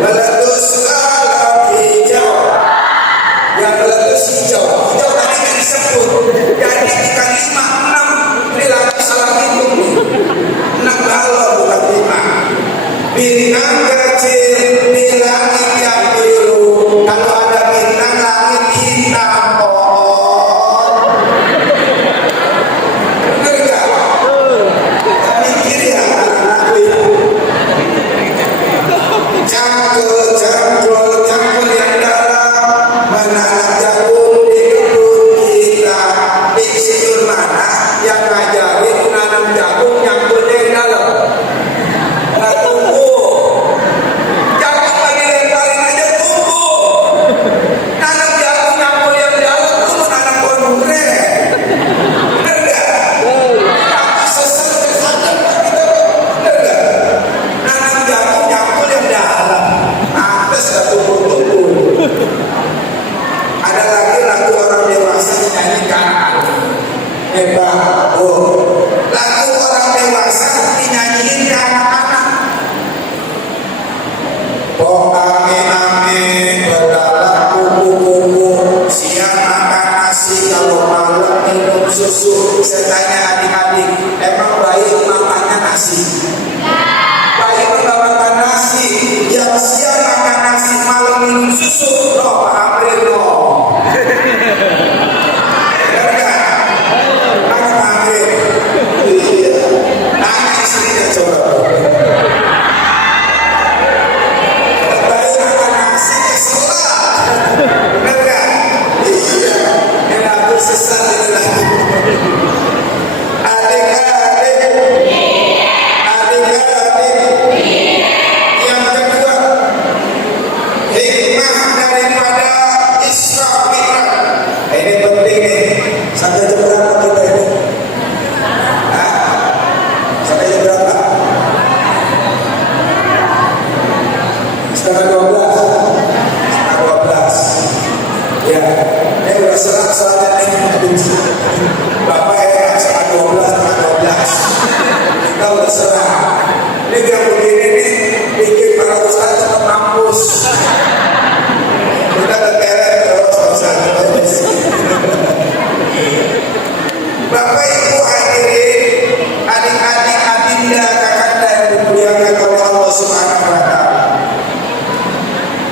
Meletus alam hijau. Yang meletus hijau. Hijau tadi yang disebut. Jadi jika 5, 6 ini lagi salah hitung nih. 6 balon bukan 5. Bintang kecil di langit yang biru. Kalau ada bintang langit hitam pohon. Bener gak? Kita mikir ya anak-anakku itu. Cangkul yang dalam menanam jagung di kebun kita. Insinyur mana yang ngajarin menanam jagung nyangkulnya yang dalam? Nggak tumbuh. Jagung lagi lemparin aja tumbuh. Nanam jagung nyangkul yang dalam tuh menanam pohon durian. Bener gak? Tapi sesat kesana kita. Bener gak? Nanam jagung nyangkul yang dalam. Atas gak tumbuh-tumbuh. Ada lagi lagu orang dewasa dinyanyikan. Hebat. Oh, lagu orang dewasa dinyanyiin ke anak-anak. Oh ame-ame berdalam kuku-kuku, siang makan nasi, kalau malam minum susu. Saya tanya adik-adik, emang bayi makannya nasi? Bayi nggak makan nasi, yang siang makan nasi, malam minum susu. No, Pak Amri, no. Benar nggak? Mana Pak Amri? Iya. Tanya istrinya coba. Bayi makan nasi, keselah. Benar nggak? Iya. Ini aku sesat ini lagi. Adik-adik. Yang kedua, hikmah daripada Isra Mi'raj. Ini penting nih. Sampai jam berapa kita ini? Sampai jam berapa? Setengah 12. Setengah 12. Ya, ini udah serang soalnya nih. Bapak ya, setengah 12, setengah 12. Kita udah serang. Ini yang begini nih, bikin para ustaz tetap mampus. Kita keteret terus ustaz. Bapak Ibu hadirin, adik-adik, adinda, kakanda yang dimuliakan oleh Allah Subhanahu wa Ta'ala.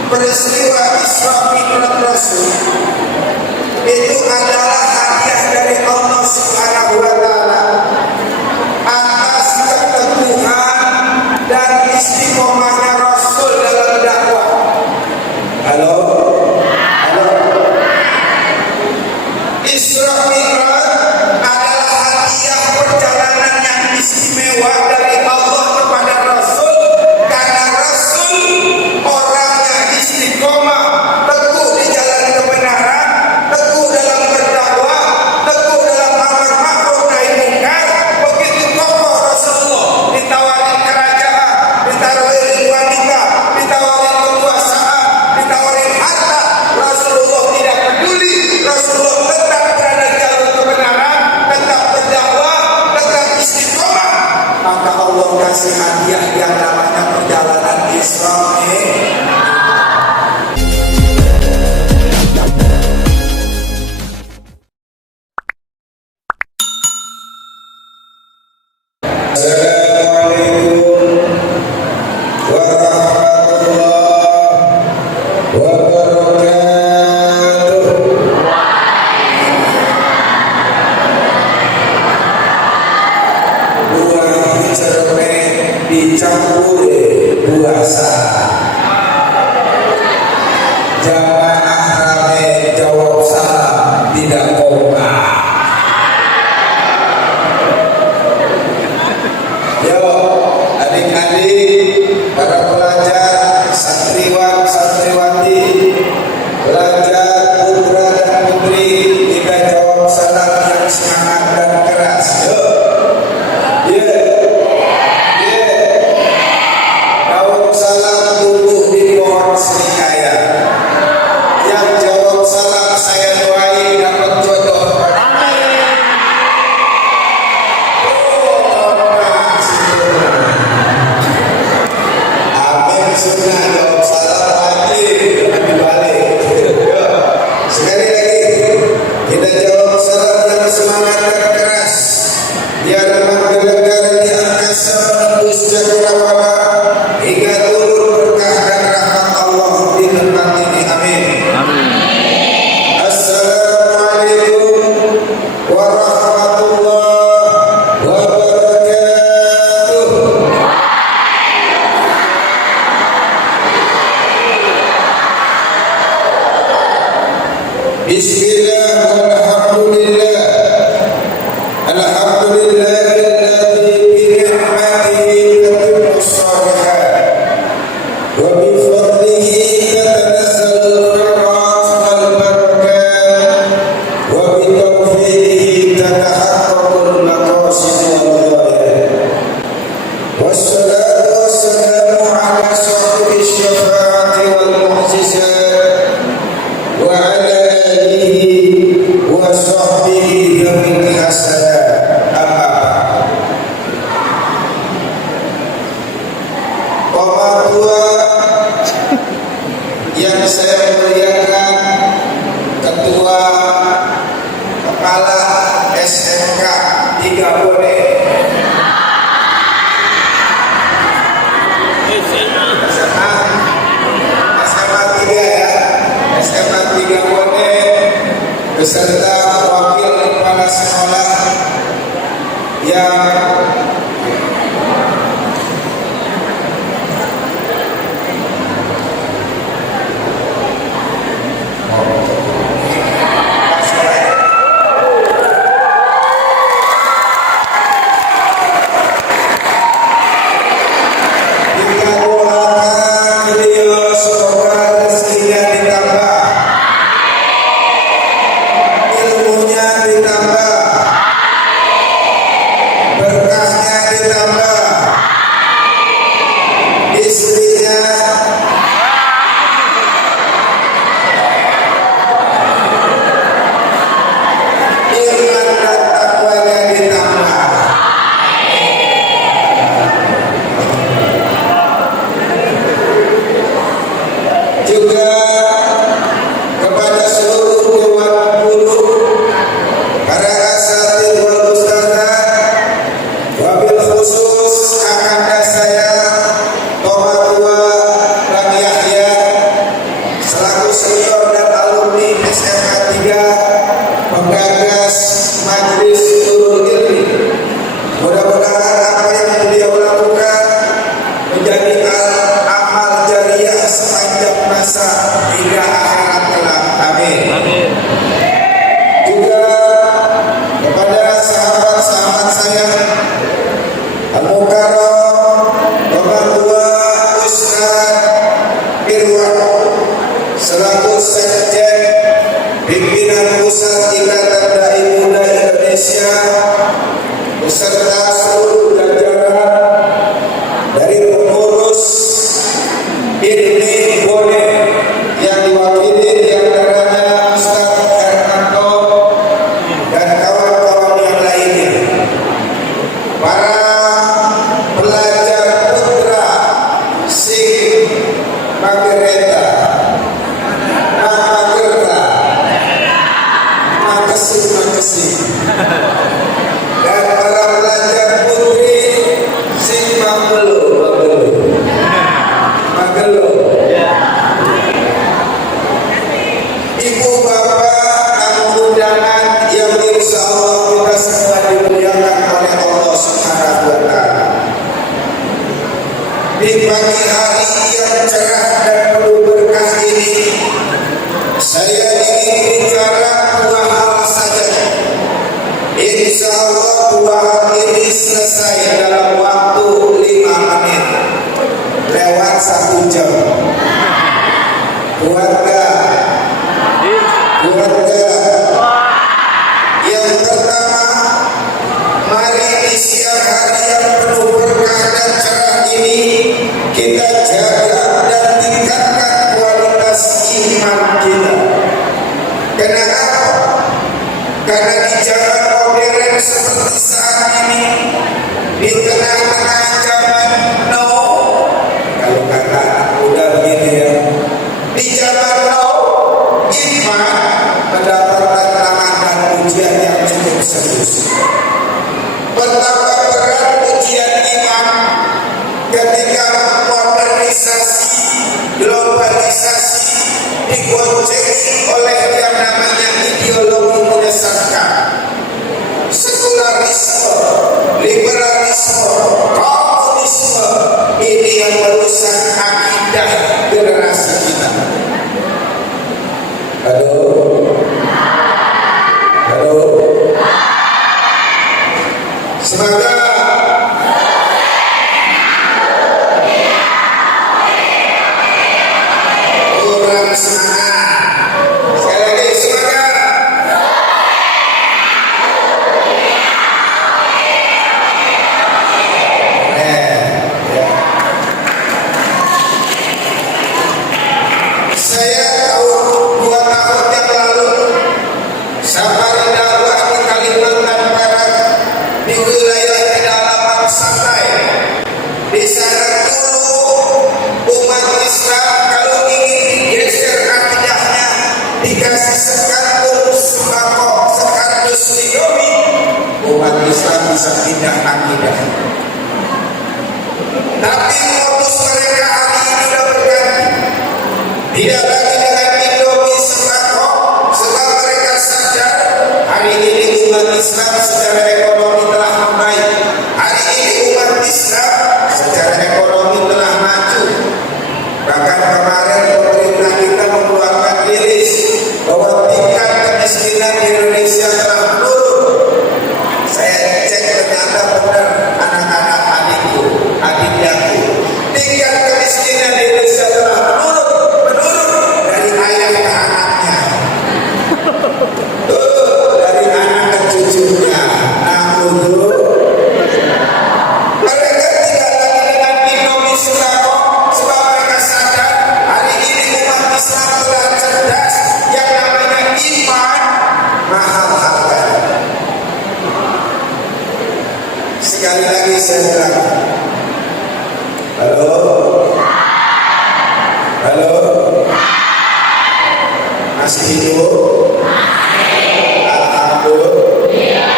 Peristiwa Isra Mi'raj Rasul itu adalah hadiah dari Allah Subhanahu wa Ta'ala atas keteguhan dan istiqomahnya Rasul dalam dakwah. Halo? Halo? Isra Mi'raj adalah hadiah perjalanan yang istimewa dari Allah kepada Rasul, karena Rasul orang yang istiqomah, teguh di jalan kebenaran, teguh dalam berdakwah, teguh dalam amar ma'ruf nahi munkar. Begitu kokoh Rasulullah, ditawarin kerajaan, ditawarin wanita, ditawarin kekuasaan, ditawarin harta, Rasulullah tidak peduli. Rasulullah tetap berada di jalur kebenaran, tetap berdakwah, tetap istiqomah. Maka Allah kasih hadiah yang namanya perjalanan Isra Mi'raj. Assalamualaikum warahmatullahi wabarakatuh. Buah cermek dicampur puasa. Jamaah rame jawab salam tidak kompak. Yo, adik-adik, para pelajar, santriwan, santriwati, pelajar putra dan putri, kita jawab salam yang semangat dan keras. Yo, jawab salam tumbuh di pohon serikaya. Bismillah walhamdulillah. Alhamdulillahilladzi bi ni'matihi tatimmu shalihat wa bi fadlihi tatanazzalu al-khairat wal barakat wa bi tawfiqihi tatahaqqaqul maqasid wal ghayat. Wassalatu wassalamu ala sahibi syafaati wal mu'jizat wa ala wa sahbihi min hasanat. Bapak tua yang saya muliakan, Ketua Kepala SMK 3 Bone, SMA 3 ya, SMA 3 Bone beserta wakil kepala sekolah yang kita doakan beliau semoga rezekinya ditambah, ilmunya ditambah, berkahnya ditambah, istrinya iman dan takwanya ditambah. Juga kepada seluruh dewan guru, para asatidz wal ustadzat, wabil khusus kakanda saya Bapak Tua Bang Yahya selaku senior dan alumni SMA 3 penggagas Majelis Nurul Ilmi. Mudah-mudahan apa yang beliau lakukan menjadi amal jariah sepanjang masa hingga akhirat kelak. Amin. Juga kepada sahabat-sahabat saya Al-Mukarram Bapak Tua Ustaz Irwan selaku Sekjen Pimpinan Pusat Ikatan Dai Muda Indonesia beserta seluruh jajaran dari pengurus Ilmi Bone yang diwakili diantaranya Ustaz Hermanto dan kawan-kawan yang lainnya, para pelajar putra sing Magereta, Magerta, Makasih, dan para pelajar putri sing Magelo. Ibu bapak tamu undangan yang insya Allah kita semua dimuliakan oleh Allah Subhanahu wa Ta'ala. Di pagi hari yang cerah dan penuh berkah ini, saya ingin bicara dua hal saja. Insya Allah dua hal ini selesai dalam waktu 5 menit lewat 1 jam. Keluarga. Yang pertama, mari di siang hari yang penuh berkah dan cerah ini kita jaga dan tingkatkan kualitas iman kita. Kenapa? Karena di zaman modern seperti saat ini, di tengah-tengah zaman now, kalau kata udah begini ya, di zaman now, iman mendapat tantangan dan ujian yang cukup serius. Betapa berat ujian iman ketika modernisasi, globalisasi digoncengi oleh yang namanya ideologi menyesatkan, sekularisme, liberalisme, komunisme. Ini yang merusak akidah generasi kita. Aduh, umat Islam bisa pindah akidah. Tapi modus mereka hari ini sudah berganti. Tidak lagi dengan Indomie sembako, sebab mereka sadar hari ini umat Islam secara ekonomi telah membaik. Hari ini umat Islam secara ekonomi telah maju. Bahkan kemarin pemerintah kita mengeluarkan rilis bahwa tingkat kemiskinan di Indonesia telah menurun. Saya cek ternyata benar, anak-anak adikku, adikku. Tingkat kemiskinan di Indonesia telah menurun dari ayah ke anaknya, dari anak ke cucunya. Mereka tidak lagi dengan Indomie sembako, sebab mereka sadar hari ini umat Islam telah cerdas. Yang namanya iman mahal harganya. Sekali lagi saya bilang, halo, halo, masih hidup? Alhamdulillah.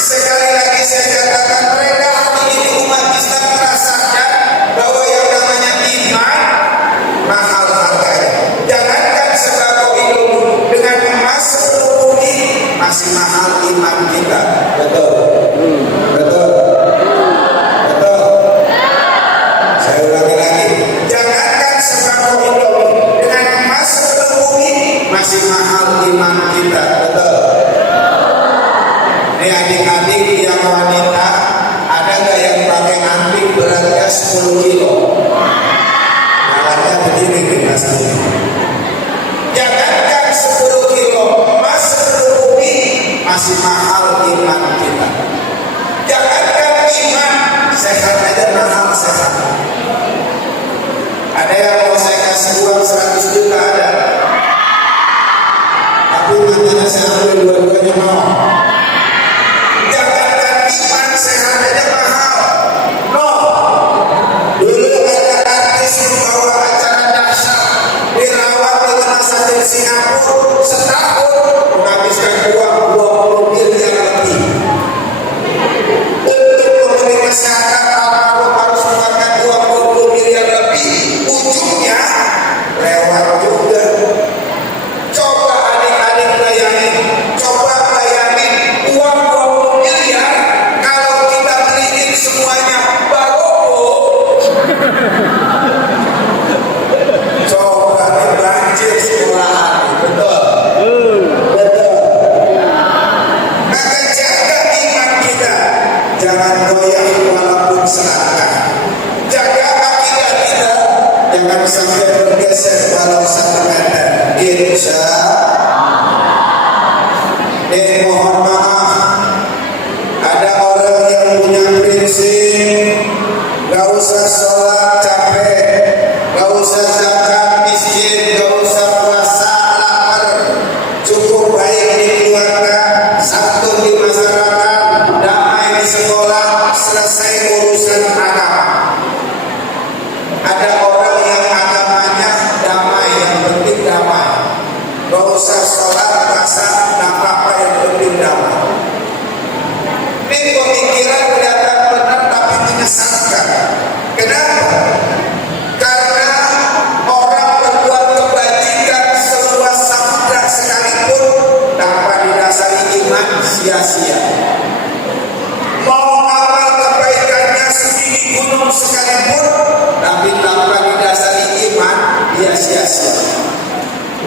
Sekali lagi saya katakan, mereka hari ini umat Islam merasakan bahwa yang namanya iman mahal harganya. Jangankan sembako itu, dengan emas 10 bumi masih mahal iman kita. Betul? Betul? Betul? Saya ulangi lagi. Jangankan sembako itu, dengan emas 10 bumi masih mahal iman kita. Betul? Ini adik-adik yang wanita, ada nggak yang pakai anting beratnya 10 kilo? Alatnya begini nih Mas. Jangankan 10 kilo, emas 10 bumi masih mahal iman kita. Jangankan iman, sehat aja mahal sehat. Ada yang mau saya kasih uang 100 juta ada, tapi matanya saya ambil dua-duanya mau. Jangankan iman, sehat aja mahal. No. Dulu ada artis membawa acara dahsyat dirawat di rumah sakit Singapura setahun menghabiskan uang 20 miliar lebih. Untuk memberi kesehatan almarhum harus mengeluarkan uang 20 miliar lebih. Ujungnya lewat juga. Coba adik-adik bayangin, coba bayangin uang 20 miliar kalau kita beliin semuanya baroko. Coba nih banjir sekolahan, betul? Betul. Maka jaga iman kita, jangan goyah walaupun selangkah. Jaga akidah kita, jangan sampai bergeser walau 1 meter. Insya mohon maaf, ada orang yang punya prinsip, gak usah sholat capek, gak usah zakat miskin, gak usah puasa lapar, cukup baik di keluarga, santun di masyarakat, damai di sekolah, selesai urusan agama. Ada orang yang agamanya damai, yang penting damai, gak usah sholat puasa, gak apa-apa, yang penting damai. Ini pemikiran kelihatan benar tapi menyesatkan. Kenapa? Karena orang berbuat kebajikan seluas samudra sekalipun tanpa didasari iman sia-sia. Mau amal kebaikannya setinggi gunung sekalipun, tapi tanpa didasari iman, dia sia-sia.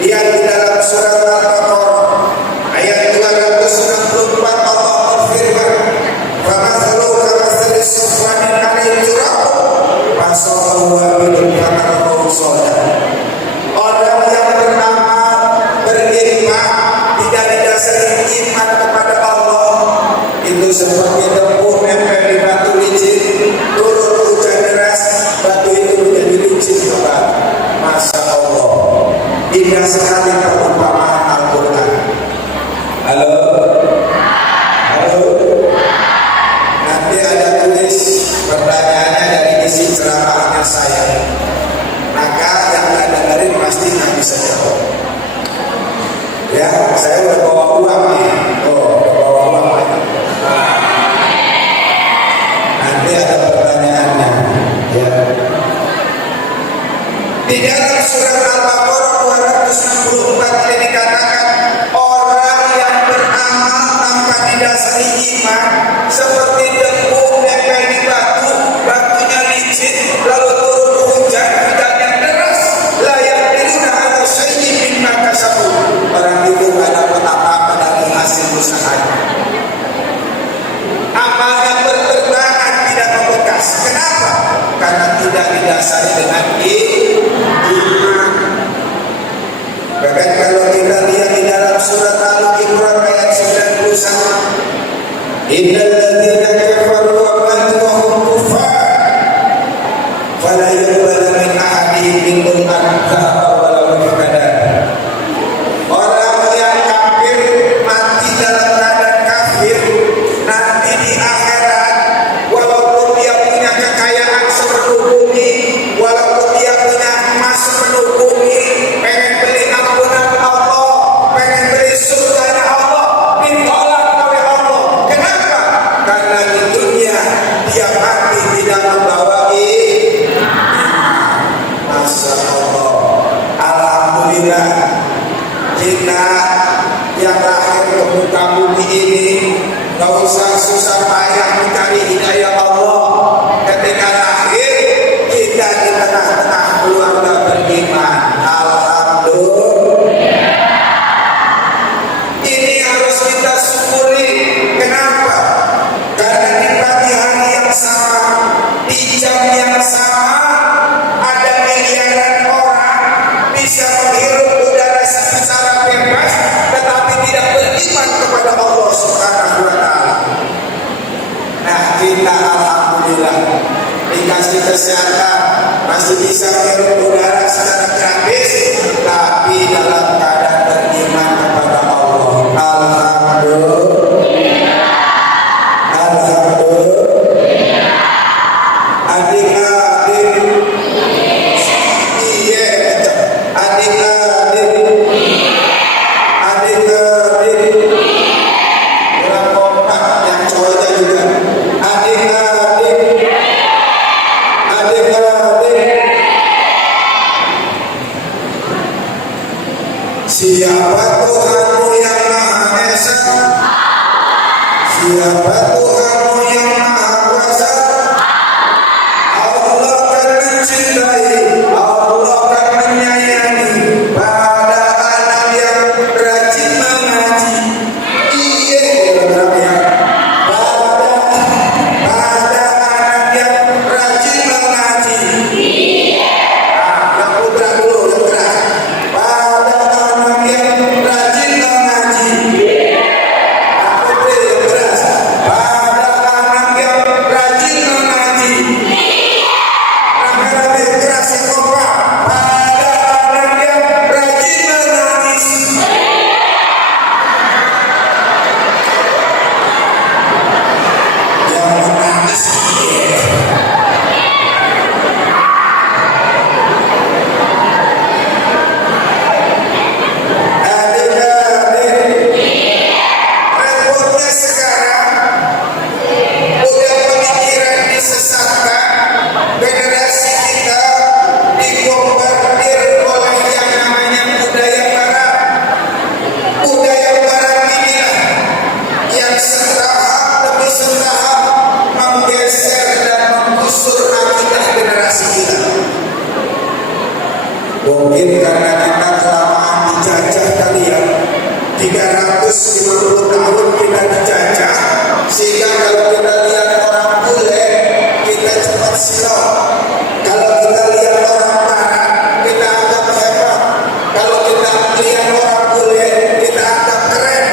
Lihat di dalam surat Al-Baqarah ayat 264, Allah berfirman, "Famathalu kamathali safwanin 'alaihi turab, fasahu wabilun fatarakahu soda." Orang yang beramal, beriman, tidak didasari iman kepada Allah, itu seperti debu nempel di batu licin, turun hujan deras, batu itu menjadi licin kembali. Masya Allah, indah sekali perumpamaan Al-Quran. Halo, halo. Nanti ada tulis pertanyaannya dari isi ceramahnya saya. Maka yang nggak dengerin pasti nggak bisa jawab. Ya, saya udah bawa uang nih. Di dalam surat Al-Baqarah 264 ini dikatakan orang yang beramal tanpa didasari iman seperti debu nempel di batu, batunya licin, lalu turun hujan, hujan yang deras, layak diruna atau syai'in mimma kasabu. Orang itu tidak dapat apa-apa dari hasil usahanya. Amalnya berterbangan, tidak membekas. Kenapa? Karena tidak didasari dengan iman. Bahkan kalau kita lihat di dalam surat Al-Imran ayat 91, innal ladzina kafaru wa matu wa hum kuffar fala yuqbalu min ahadihim minhum adhab wa la yuqada. Orang yang kafir mati dalam keadaan kafir, nanti di akhirat walaupun dia punya kekayaan sepenuh bumi, walaupun dia punya emas sepenuh bumi, pengen beli ampunan Allah, pengen beli surganya Allah, ditolak oleh Allah. Kenapa? Karena di dunia dia mati tidak membawa Masya Allah. Alhamdulillah kita yang lahir ke muka bumi ini gak usah susah payah mencari hidayah Allah. Ketika lahir kita di tengah-tengah keluarga beriman. Alhamdulillah. Ini harus kita syukuri. Kenapa? Karena di pagi hari yang sama, di jam yang sama, ada miliaran orang bisa menghirup udara secara bebas, tetapi tidak beriman kepada Allah Subhanahu wa Ta'ala. Nah, kita alhamdulillah dikasih kesehatan, masih bisa menghirup udara secara gratis, tapi dalam keadaan beriman kepada Allah. Alhamdulillah. Alhamdulillah. Adik-adik, iya, adik-adik, adik-adik, kurang kompak yang cowoknya juga. Adik-adik, adik-adik, siapa Tuhanmu yang Maha Esa? Siapa Tuhanmu yang Maha Kuasa? Allah akan mencintai, Allah akan menyayangi pada anak yang rajin mengaji. Iya, ya. Pada anak yang rajin mengaji. Yang putra dulu, yang keras. Pada anak yang rajin mengaji. Yang putri yang keras. Pada anak yang rajin mengaji. Rame-rame keras yang kompak. Pada anak yang rajin menangis. Yang menangis. Adik-adik, repotnya sekarang udah pemikiran disesatkan, generasi kita dibombardir oleh yang namanya budaya barat. Budaya barat inilah yang setahap demi setahap menggeser dan menggusur akidah generasi kita. Mungkin karena kita kelamaan dijajah kali ya, 350 tahun kita dijajah, sehingga kalau kita lihat orang bule kita cepat silau. Kalau kita lihat orang barat kita anggap hebat. Kalau kita lihat orang bule kita anggap keren.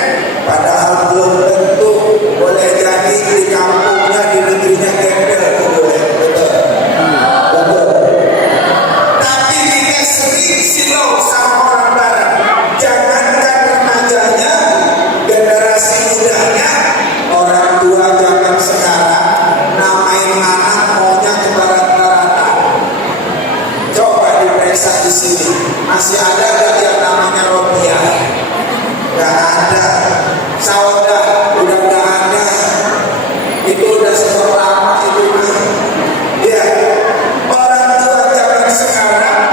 Padahal belum tentu. Boleh jadi di kampungnya, di negerinya gembel bule. Betul. Betul. Tapi kita sering silau sama orang barat. Jangankan remajanya, generasi mudanya, orang tua zaman sekarang namain anak maunya ke barat-baratan. Coba diperiksa di sini, masih ada gak yang namanya Robiah? Gak ada. Sauda udah gak ada. Itu udah seberapa lama itu. Ya, orang tua zaman sekarang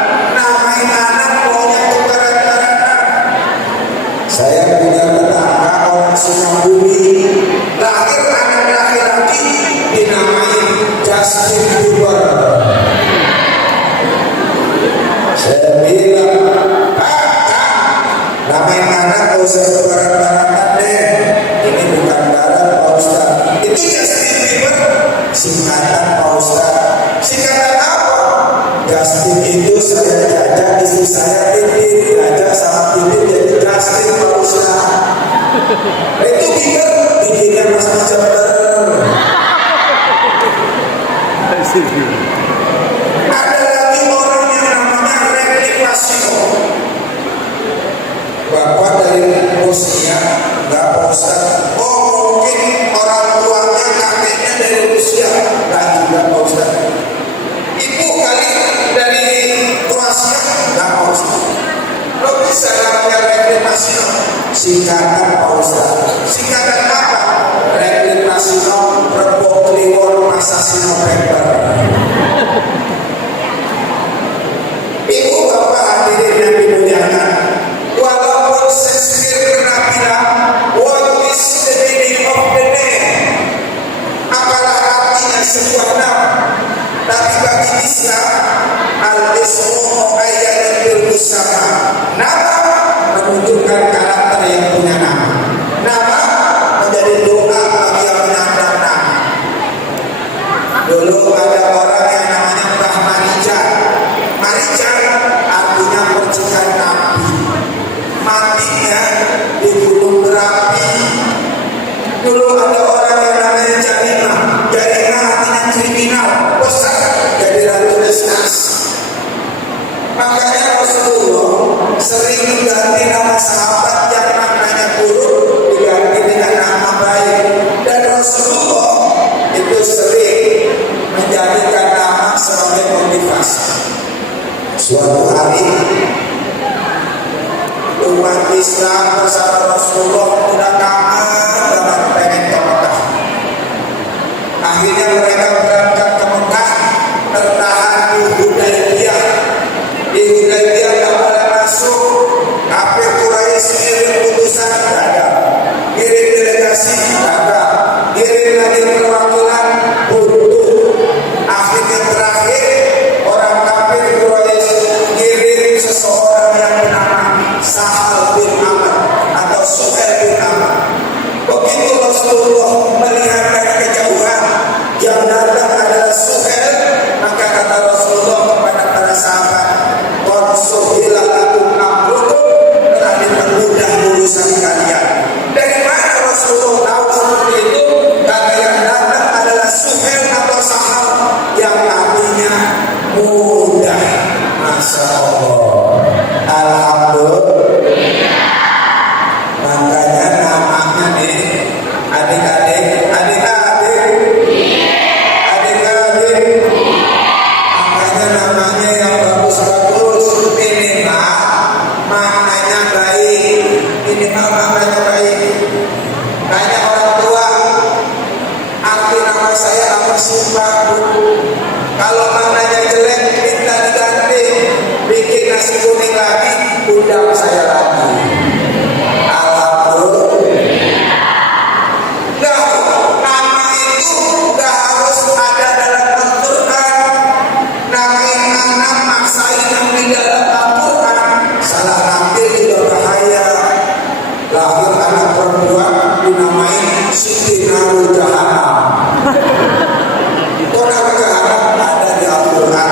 Saya bilang, namain anak gak usah sebaran-barangan deh. Ini bukan barat Pak Ustaz. Itu Justin Bieber, singkatan Pak Ustaz. Singkatan apa? Justin itu saya jajak istri saya Titin, jajak sama Titin jadi Justin Pak Ustaz. Itu Bieber bikinnya macam-macam. Ada lagi orang yang namanya Renly Pasino. Bapak dari Rusia, nggak Pak Ustaz. Oh mungkin orang tuanya kakeknya dari Rusia, nggak juga Pak Ustaz. Ibu kali dari Kroasia, nggak Pak Ustaz. Lo bisa namanya Renly Pasino? Singkatan Pak Ustaz. Singkatan apa? Renly Pasino Repokliwon Assassino Paper. Ibu bapak hadirin yang dimuliakan, walaupun Shakespeare pernah bilang, what is the meaning of the name? Apalah artinya sebuah nama? Tapi bagi Islam, al-ismu mu'ayyanun bil musamma. Nama menunjukkan karakter yang punya nama. Nama menjadi doa bagi yang menandang nama. Dulu ada orang yang namanya Mbah Marijan. Marijan artinya percikan api. Matinya di gunung berapi. Dulu ada orang yang namanya Jarinah. Jarinah artinya kriminal, besar, jadi ratu desnas. Makanya Rasulullah sering mengganti nama sahabat yang maknanya buruk diganti dengan nama baik. Dan Rasulullah itu sering menjadikan nama sebagai motivasi. Suatu hari umat Islam bersama Rasulullah sudah kangen banget pengen ke Mekah. Akhirnya mereka berangkat ke Mekah, tertahan di Hudaybiyah. Di Hudaybiyah tak boleh masuk. Kafir Quraisy kirim utusan, gagal. Kirim delegasi, gagal. Kirim lagi perwakilan, buntu. Akhirnya terakhir orang kafir Quraisy kirim seseorang yang bernama Sahal bin Amr atau Suhail bin Amr. Begitu Rasulullah melihat dari kejauhan yang datang adalah Suhail, maka kata Rasulullah kepada para sahabat, "Qad suhila lakum amrukum," telah dipermudah urusan kalian. Dari mana Rasulullah tahu seperti itu? Karena yang datang adalah Suhail atau Sahal yang artinya mudah. Masya Allah. Alhamdulillah. Makanya namanya nih, adik-adik, makanya namanya yang bagus-bagus, minimal maknanya baik, minimal maknanya baik. Banyak orang tua, arti nama saya apa sih Pak? Kalau maknanya jelek, minta diganti, bikin nasi kuning lagi, undang saya lagi. Alhamdulillah. Nama itu gak harus ada dalam Al-Quran. Namain anak maksain yang di dalam Al-Quran, salah ngambil juga bahaya. Lahir anak perempuan dinamain Siti Narul Jahannam. Kok nama jahanam ada di Al-Quran?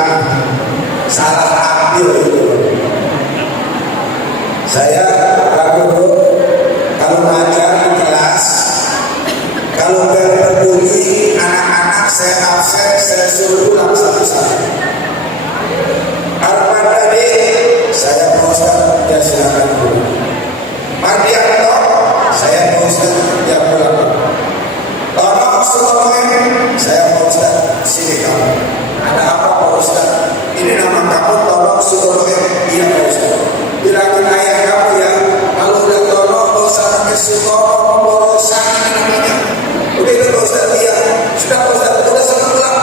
Salah ambil itu. Saya kalau ngajar di kelas, kalau berbunyi anak-anak saya absen, saya suruh pulang satu-satu. Arman tadi saya mau ya silakan dulu. Mardianto saya mau ya pulang. Tolong Sulaiman saya mau sini kamu. Ada apa Pak Ustaz? Ini nama kamu Tolong Sulaiman. Iya Pak Ustaz. Bilangin ayah kamu ya. Kalau udah tolong Pak Ustaz pakai Sulaiman, pemborosan namanya. Begitu Pak Ustaz, iya. Sudah Pak Ustaz, udah sampai pulang.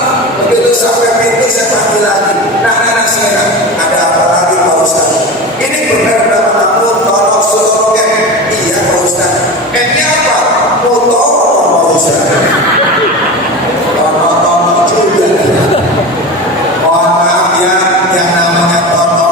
Begitu sampai pintu saya panggil lagi. Nah saya ada apa lagi Pak Ustaz? Ini benar nama kamu Tolong Sulaiman. Iya Pak Ustaz. Ini apa? Foto Pak Ustaz. Tolong juga. Mohon maaf ya, yang namanya Tono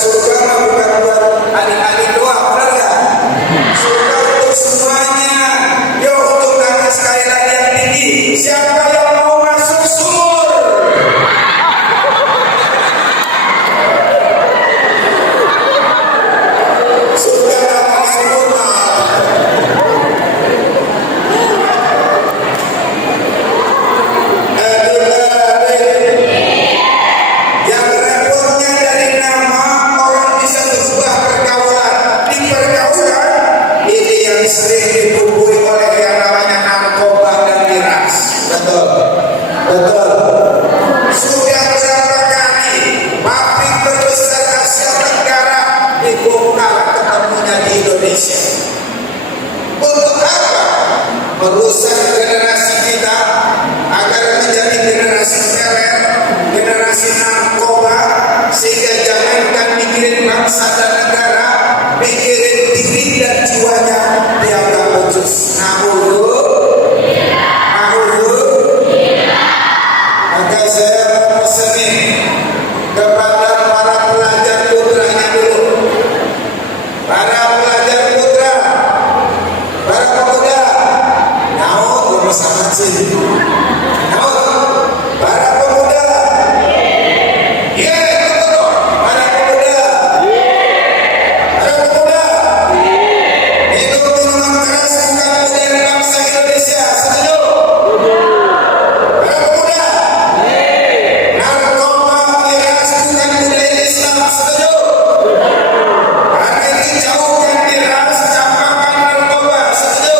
surga mah bukan buat adik-adik doang, benar nggak? Surga untuk semuanya. Yuk untuk tangan sekali lagi yang tinggi. Siapa yang mau masuk sumur? Surga dalam sempurna. Yang repotnya dari nama orang bisa berubah pergaulan. Di pergaulan ini yang sering dibumbui oleh yang namanya narkoba dan miras. Betul, betul. Sudah berapa kali pabrik terbesar Asia Tenggara dibongkar ketemunya di Indonesia. Untuk apa? Merusak generasi kita agar menjadi generasi teler, generasi narkoba, sehingga jangankan mikirin bangsa dan negara, mikirin diri dan jiwanya dianggap becus. Maka saya pesenin kepada para pelajar putranya dulu, para pelajar putra, para pemuda, nyaut bersama sini, nyaut, para pemuda, betul, para pemuda, minum minuman keras bukan budaya bangsa Indonesia, setuju? Para pemuda, narkoba miras bukan budaya Islam, setuju? Karena itu jauhkan miras, campakkan narkoba, setuju?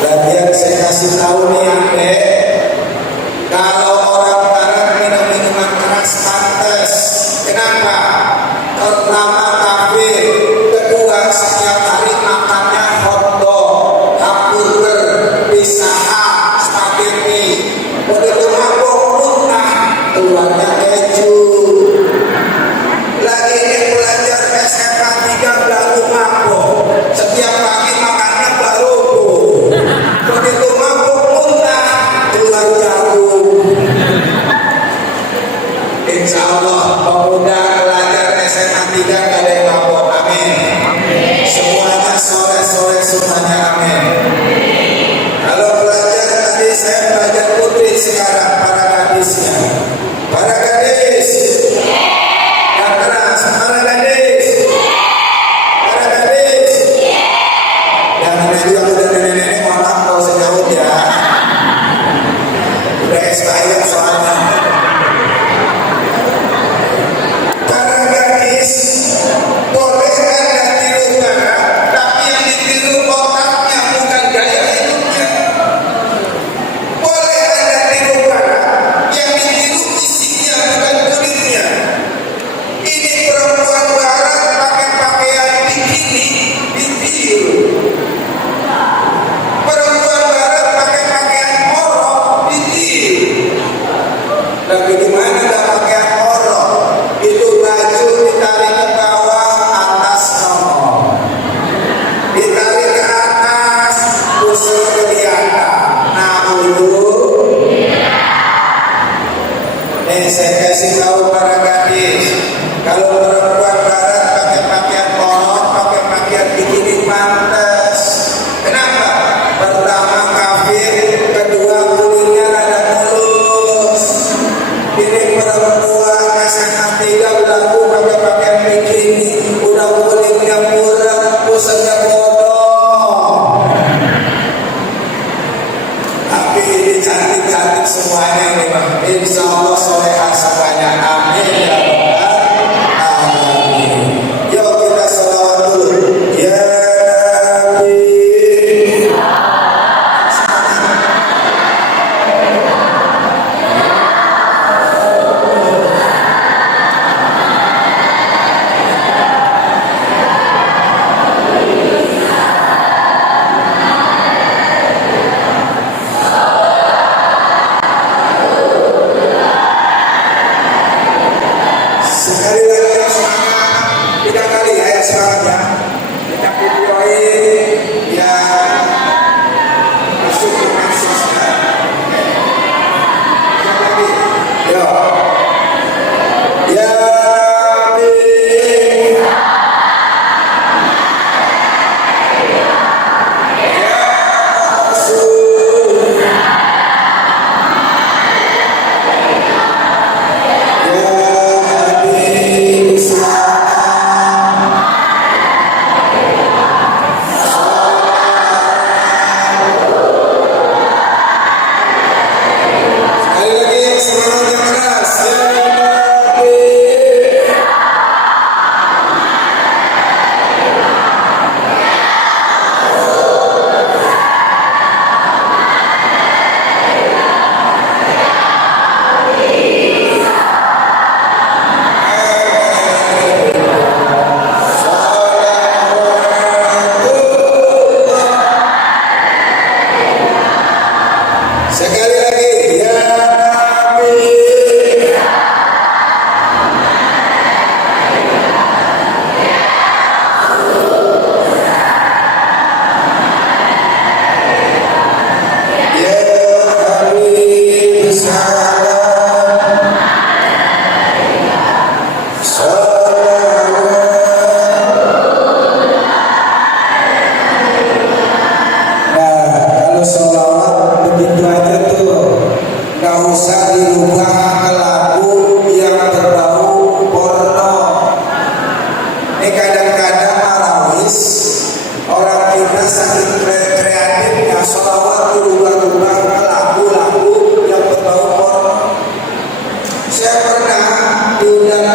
Lagian saya kasih tahu nih Ande, kalau orang barat minum minuman keras pantas. Kenapa? Pertama kafir, kedua setiap hari makannya hotdog, hamburger, pizza, spaghetti, begitu mabuk muntah, keluarnya keju. Lagi ini pelajar SMA 3 baru mabuk, setiap pagi makannya baru. Begitu mabuk muntah, keluar jagung. Insya Allah pemuda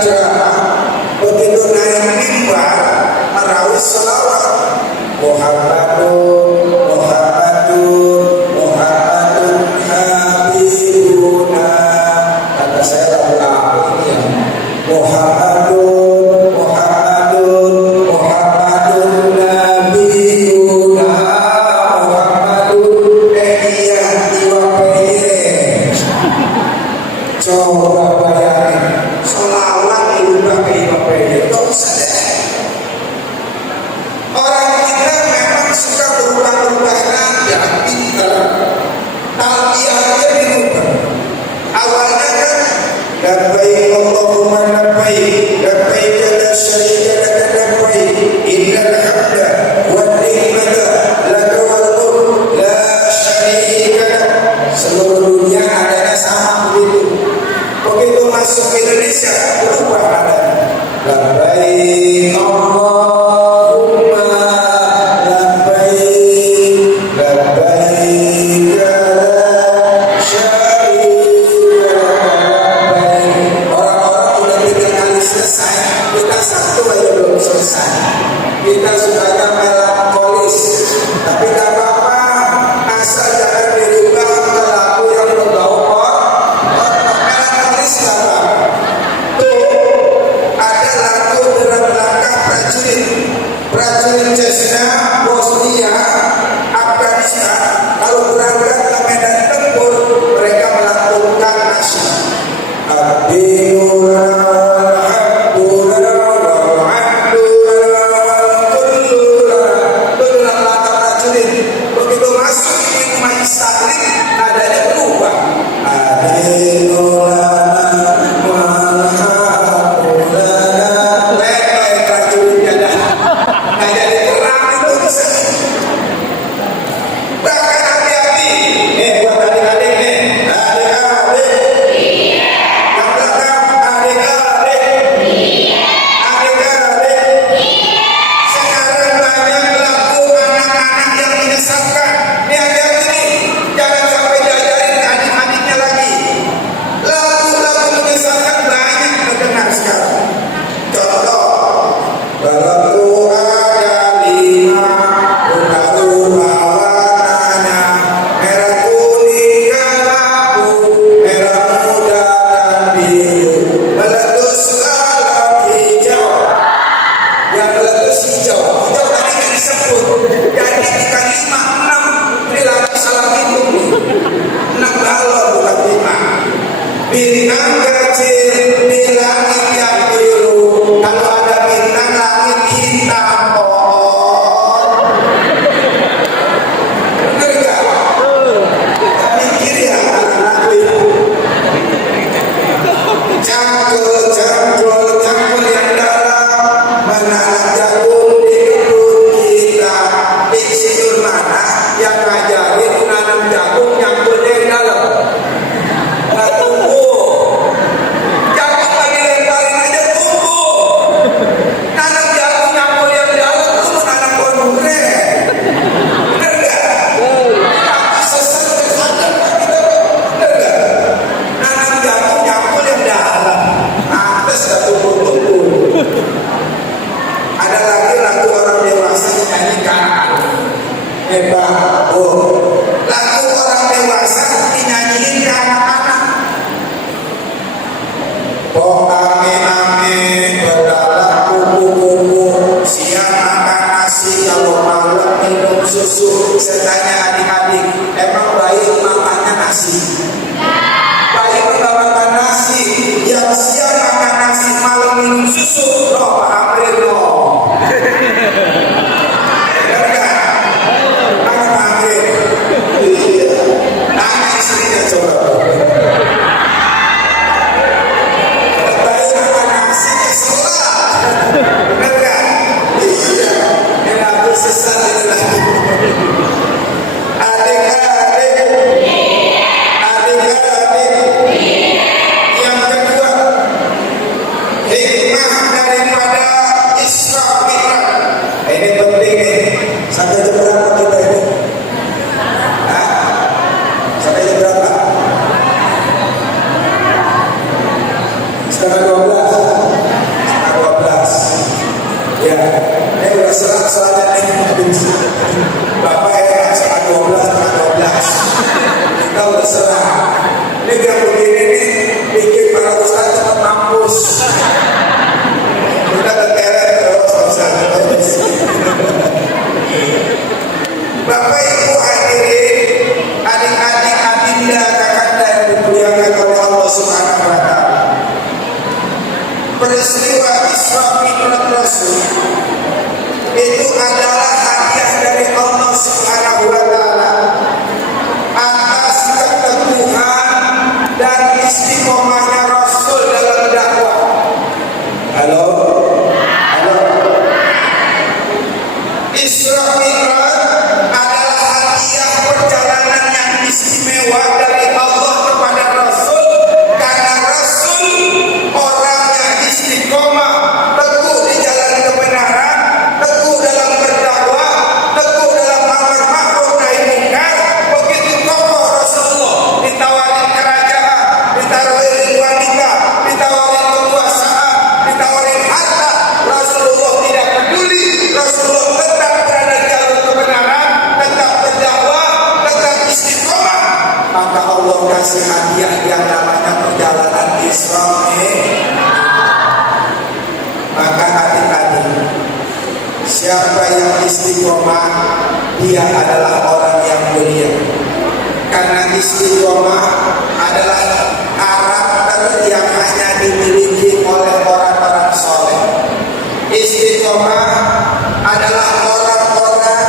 ceramah, begitu naik mimbar merawis selawat Muhammadun Muhammadun Muhammadun Habibuna. Kata saya lagu apa ini ya? Muhammadun Muhammadun Muhammadun Nabiuna Muhammadun iya iwapeye. Coba bayangin selawat diubah ke iwapeye, gak usah deh. Orang kita memang suka berubah-ubah nada, pintar. Talbiyahnya dirubah. Awalnya kan labbaik Allahumma labbaik, labbaik la syarika laka labbaik, innal hamda wan ni'mata laka wal mulk la syarika lak. Seluruh dunia adanya sama begitu. Begitu masuk ke Indonesia berubah adanya. Labbaik Allahumma labbaik, labbaik la syarika lak. Orang-orang udah 3 kali selesai, kita satu aja belum selesai. Kita sukanya melankolis, tapi gak apa-apa, asal jangan dirubah ke lagu yang berbau melankolis apa? Tuh, ada lagu dalam langkah prajurit Chechnya, Bosnia, Afghanistan. Kalau berangkat ke medan tempur, mereka melakukan nasyid. Abdullah Abdullah Abdullah Abdullah. Itu dalam langkah prajurit. Begitu masuk di rumah istahlik, nadanya berubah. Abdullah prajuritnya dah. Nah jadi perang itu bisa. Bahkan hati-hati. Buat adik-adik nih, adik-adik. Yang belakang adik-adik. Adik-adik. Sekarang banyak lagu anak-anak yang menyesatkan. Nih hati-hati nih, jangan sampai diajarin ke adik-adiknya lagi. Lagu-lagu menyesatkan banyak terkenal sekarang. Contoh, belenggu ada 5, rubah-rubah warnanya, merah kuning kelabu, merah muda dan biru, meletus alam hijau. Yang meletus hijau, hijau tadi nggak disebut. Jadi bukan 5, 6. Ini lagi salah hitung nih. 6 balon bukan 5. Bintang kecil di langit yang biru. Kalau ada bintang langit hitam pohon. Bener gak? Mikir ya anak-anak itu. Cangkul yang dalam menanam jagung di kebun kita. Insinyur mana yang ngajarin menanam jagung nyangkulnya yang dalam? Nggak tumbuh. Jagung lagi lemparin aja tumbuh. Nanam jagung nyangkul yang dalam tuh menanam pohon durian. Bener gak? Tapi sesat kesadaran kita. Bener gak? Nanam jagung nyangkul yang dalam. Pantes gak tumbuh-tumbuh. Ada lagi lagu orang dewasa yang nyanyi ke anak-anak. Hebat. Lagu orang dewasa dinyanyiin ke anak-anak. Oh ame-ame berdalam kuku-kuku, siang makan nasi, kalau malam minum susu. Saya tanya adik-adik, emang bayi makannya nasi? Bayi nggak makan nasi, yang siang makan nasi, malam minum susu. No, Pak Amrin, no. Benar nggak? Mana Pak Amrin? Iya. Nanya istrinya coba. Bayi makan nasi, kesel lah. Benar nggak? Iya. Ini lagu sesat itu lagi. Adik-adik. Adik-adik. Yang kedua, hikmah dari Isra Mi'raj Rasul itu adalah hadiah dari Allah Subhanahu wa taala atas keteguhan dan istiqomahnya Rasul dalam dakwah. Halo? Halo? Isra Mi'raj adalah hadiah perjalanan yang istimewa dari Allah kepada Rasul karena Rasul orangnya istiqomah, teguh di jalan kebenaran, teguh dalam berdakwah, teguh dalam amar ma'ruf nahi munkar. Begitu kokoh Rasulullah, ditawarin kerajaan, ditawarin wanita, ditawarin kekuasaan, ditawarin harta, Rasulullah tidak peduli. Rasulullah tetap berada di jalur kebenaran, tetap berdakwah, tetap istiqomah. Maka Allah kasih hadiah yang namanya perjalanan Isra Mi'raj. Maka adik-adik, siapa yang istiqomah, dia adalah orang yang mulia. Karena istiqomah adalah karakter yang hanya dimiliki oleh orang-orang soleh. Istiqomah adalah orang-orang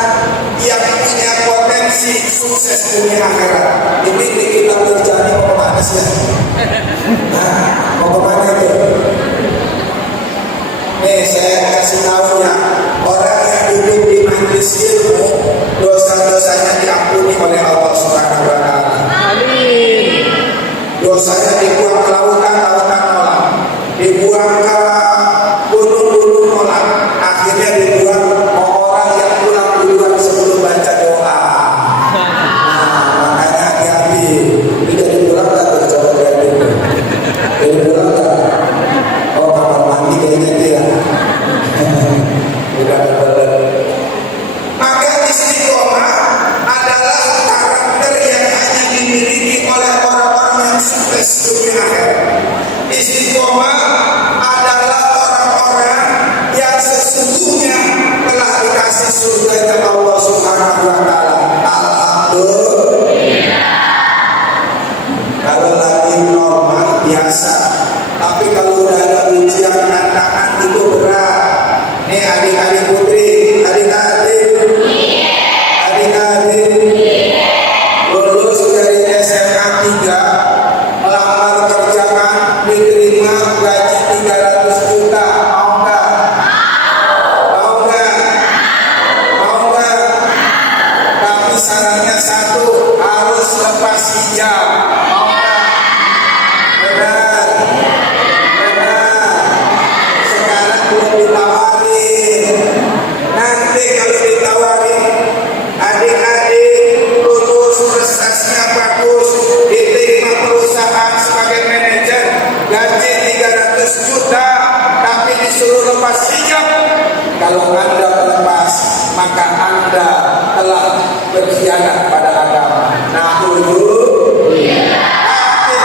yang punya potensi sukses dunia akhirat. Ini kita berjalan mau kemana sih? Nah, mau kemana itu? Nih saya kasih tahu ya, orang yang duduk di majelis ilmu dosa-dosanya diampuni oleh Allah Subhanahu wa taala. Amin. Dosanya dibuang ke lautan, lautan nolak, dibuang ke gunung-gunung nolak, akhirnya dibuang ke orang yang pulang duluan sebelum baca doa. Nah, makanya hati-hati. Ini jadi pulang nggak tuh, coba lihat dulu. Jadi pulang nggak? Oh, kamar mandi kayaknya dia. Udah bener. Maka istiqomah adalah karakter yang hanya dimiliki oleh orang-orang yang sukses dunia akhirat. Istiqomah adalah orang-orang yang sesungguhnya telah dikasih surga Allah Subhanahu wa taala. Alhamdulillah. Kalau lagi normal biasa, tapi kalau udah ada ujian tantangan itu berat. Nih adik-adik putri, adik-adik, adik-adik, lulus dari SMA 3, melamar kerjaan, diterima gaji 300 juta, mau nggak? Mau nggak? Mau nggak? Tapi syaratnya satu, harus lepas hijab. Mau nggak? Benar, benar. Sekarang belum ditawarin. Nanti kalau ditawarin, adik-adik lulus prestasinya bagus, diterima perusahaan sebagai manajer, gaji 300 juta, tapi disuruh lepas hijab. Kalau Anda melepas, maka Anda telah berkhianat pada agama. Nah, tapi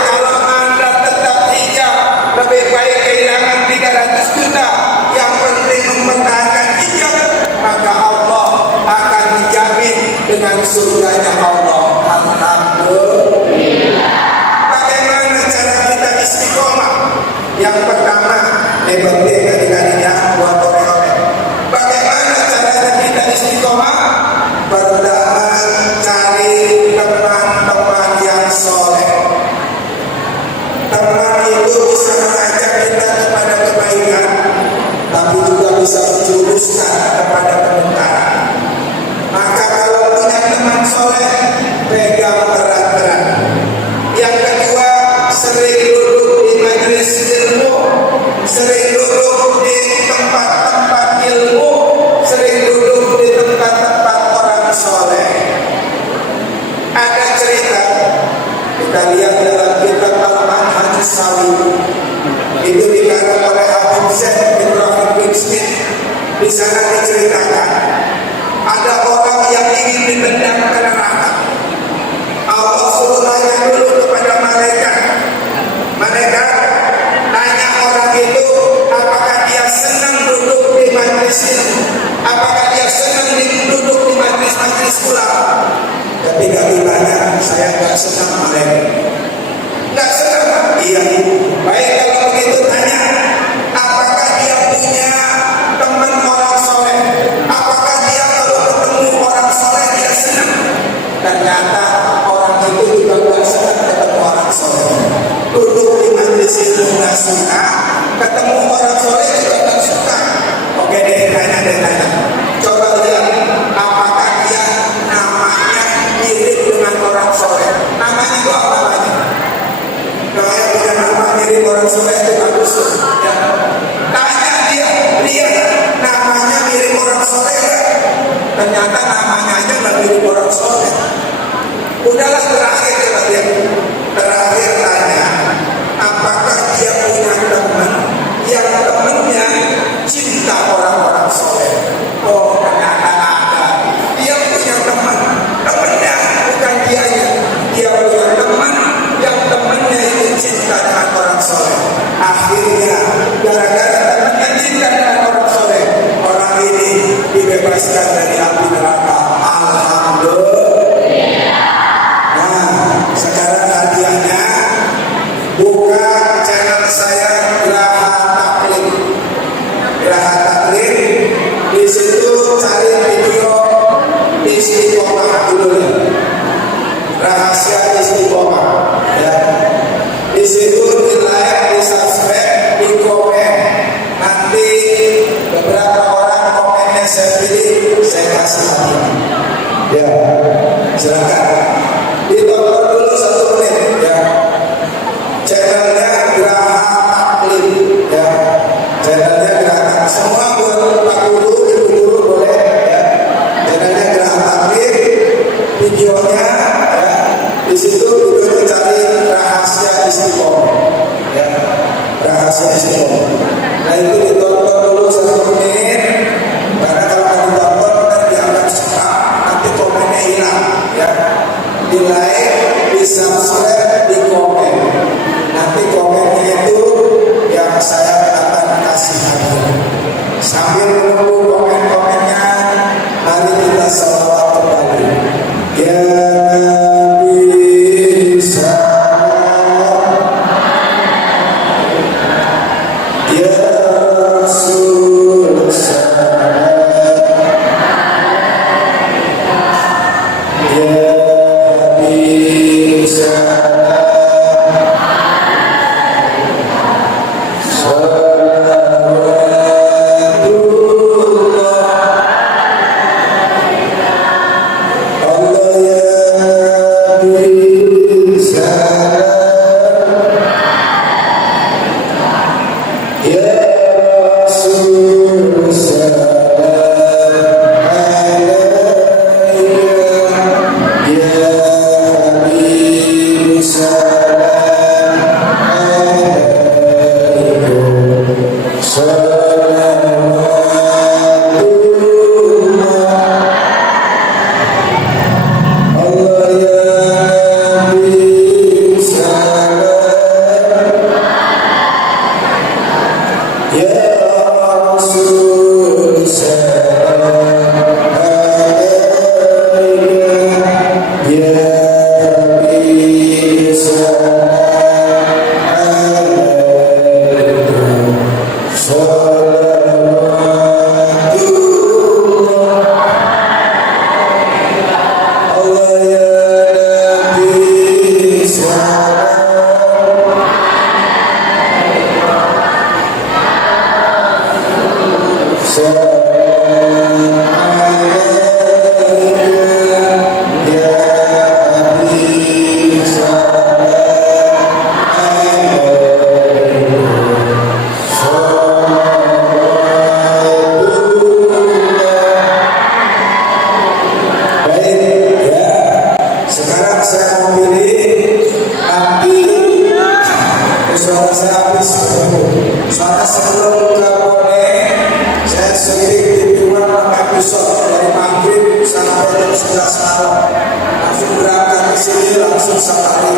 kalau Anda tetap hijab, lebih baik kehilangan 300 juta. Yang penting mempertahankan hijab, maka Allah akan dijamin dengan surganya Allah. Alhamdulillah. Bagaimana cara kita istiqomah? Yang pertama, penting adik-adiknya buat oleh-oleh. Bagaimana caranya kita istiqomah? Pertama, cari teman-teman yang soleh. Teman itu bisa mengajak kita kepada kebaikan, tapi juga bisa menjuruskan kepada kemungkaran. Maka kalau punya teman soleh, pegang erat-erat. Yang kedua, sering duduk di majelis ilmu, sering duduk di tempat-tempat ilmu, sering duduk di tempat-tempat orang soleh. Ada cerita, kita lihat dalam kitab Al-Manhaj As-Sawi, itu dikarang oleh Habib Zaid bin Rahim bin Smith. Di sana diceritakan ada orang yang ingin dibendam ke neraka. Allah suruh tanya dulu kepada malaikat. Malaikat tanya orang itu, apakah dia senang duduk di majelis ilmu, apakah dia senang duduk di majelis ulama. Ketika ditanya, saya nggak senang malaikat. Nggak senang? Iya. Baik, kalau begitu tanya, apakah dia gerakan taklim. Di situ cari video istiqomah dulu ya. Rahasia istiqomah ya. Di situ di like, di subscribe, di komen. Nanti beberapa orang komennya saya pilih, saya kasih hadiah. Ya, silakan. Ditonton dulu 1 menit ya. Channelnya Geraha Taklim ya. Channelnya Geraha, semua buat Pak Guru, Ibu Guru boleh ya. Channelnya Geraha Taklim, videonya ya. Di situ videonya cari rahasia istiqomah ya. Rahasia istiqomah. Nah itu ditonton dulu 1 menit. Karena kalau nggak ditonton nanti dianggap suka, nanti komennya hilang ya. Di like, di subscribe, di komen. Nanti komennya itu yang saya akan kasih hadiah. Sambil menunggu komen-komennya, mari kita sholawat kembali. Ya Nabi ya Rasul ya Habib Soalnya sebelum ke Bone, saya sendiri tiduran 6 episode dari maghrib sampai jam 11 malam. Langsung berangkat ke sini langsung safari.